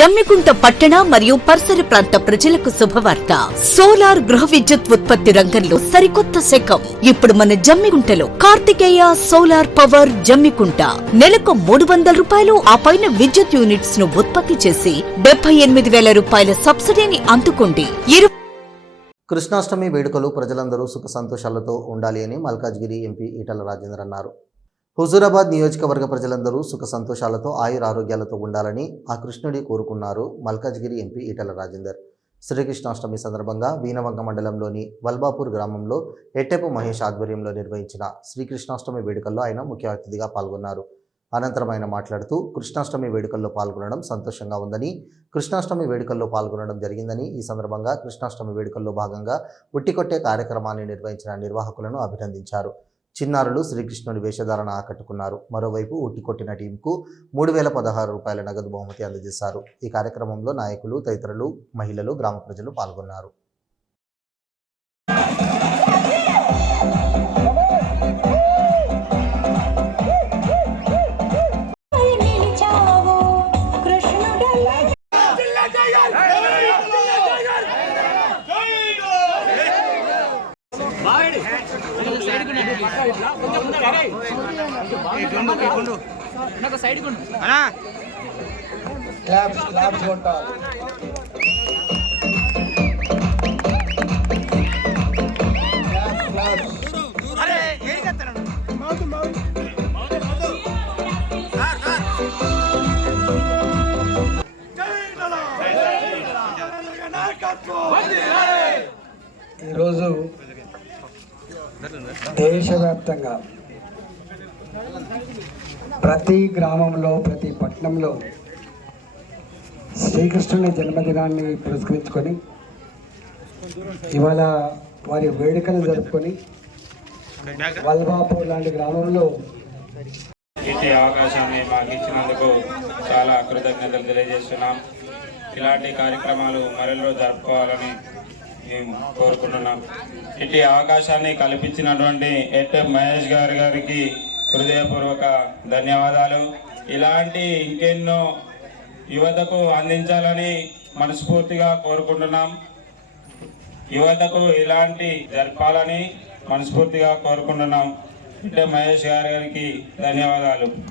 జమ్మికుంట పట్టణ మరియు పరిసర ప్రాంత ప్రజలకు శుభవార్త. సోలార్ గృహ విద్యుత్ ఉత్పత్తి రంగంలో సరికొత్త శకం. ఇప్పుడు మన జమ్మికుంటలో కార్తికేయ సోలార్ పవర్ జమ్మికుంట. నెలకు మూడు వందల రూపాయలు ఆ పైన విద్యుత్ యూనిట్స్ను ఉత్పత్తి చేసి డెబ్బై ఎనిమిది వేల రూపాయల సబ్సిడీని అందుకోండి. కృష్ణాష్టమి వేడుకలు ప్రజలందరూ సుఖ సంతోషాలతో ఉండాలి అని మల్కాజ్గిరి ఎంపీ ఈటల రాజేందర్ అన్నారు. హుజూరాబాద్ నియోజకవర్గ ప్రజలందరూ సుఖ సంతోషాలతో ఆయుర ఆరోగ్యాలతో ఉండాలని ఆ కృష్ణుడి కోరుకున్నారు మల్కాజ్గిరి ఎంపీ ఈటల రాజేందర్. శ్రీకృష్ణాష్టమి సందర్భంగా వీణవంక మండలంలోని వల్బాపూర్ గ్రామంలో ఎట్టెపు మహేష్ ఆధ్వర్యంలో నిర్వహించిన శ్రీకృష్ణాష్టమి వేడుకల్లో ఆయన ముఖ్య అతిథిగా పాల్గొన్నారు. అనంతరం ఆయన మాట్లాడుతూ కృష్ణాష్టమి వేడుకల్లో పాల్గొనడం సంతోషంగా ఉందని కృష్ణాష్టమి వేడుకల్లో పాల్గొనడం జరిగిందని ఈ సందర్భంగా కృష్ణాష్టమి వేడుకల్లో భాగంగా ఉట్టికొట్టే కార్యక్రమాన్ని నిర్వహించిన నిర్వాహకులను అభినందించారు. చిన్నారులు శ్రీకృష్ణుడి వేషధారణ ఆకట్టుకున్నారు. మరోవైపు ఉట్టికొట్టిన టీంకు మూడు వేల పదహారు రూపాయల నగదు బహుమతి అందజేశారు. ఈ కార్యక్రమంలో నాయకులు తదితరులు మహిళలు గ్రామ ప్రజలు పాల్గొన్నారు. నిలిచావు ఈరోజు దేశవ్యాప్తంగా ప్రతి గ్రామంలో ప్రతి పట్టణంలో శ్రీకృష్ణుని జన్మదినాన్ని పురస్కరించుకొని ఇవాళ వారి వేడుకలు జరుపుకొని వల్బాపూర్ లాంటి గ్రామంలో ఇట్టి అవకాశాన్ని మాకు ఇచ్చినందుకు చాలా కృతజ్ఞతలు తెలియజేస్తున్నాం. ఇలాంటి కార్యక్రమాలు మరెన్నో జరుపుకోవాలని మేము కోరుకుంటున్నాం ఇట్టి అవకాశాన్ని కల్పించినటువంటి ఎట్ మహేష్ గారి గారికి హృదయపూర్వక ధన్యవాదాలు. ఇలాంటి ఇంకెన్నో యువతకు అందించాలని మనస్ఫూర్తిగా కోరుకుంటున్నాం. యువతకు ఇలాంటి జరపాలని మనస్ఫూర్తిగా కోరుకుంటున్నాం. ఇట్టే మహేష్ గారి గారికి ధన్యవాదాలు.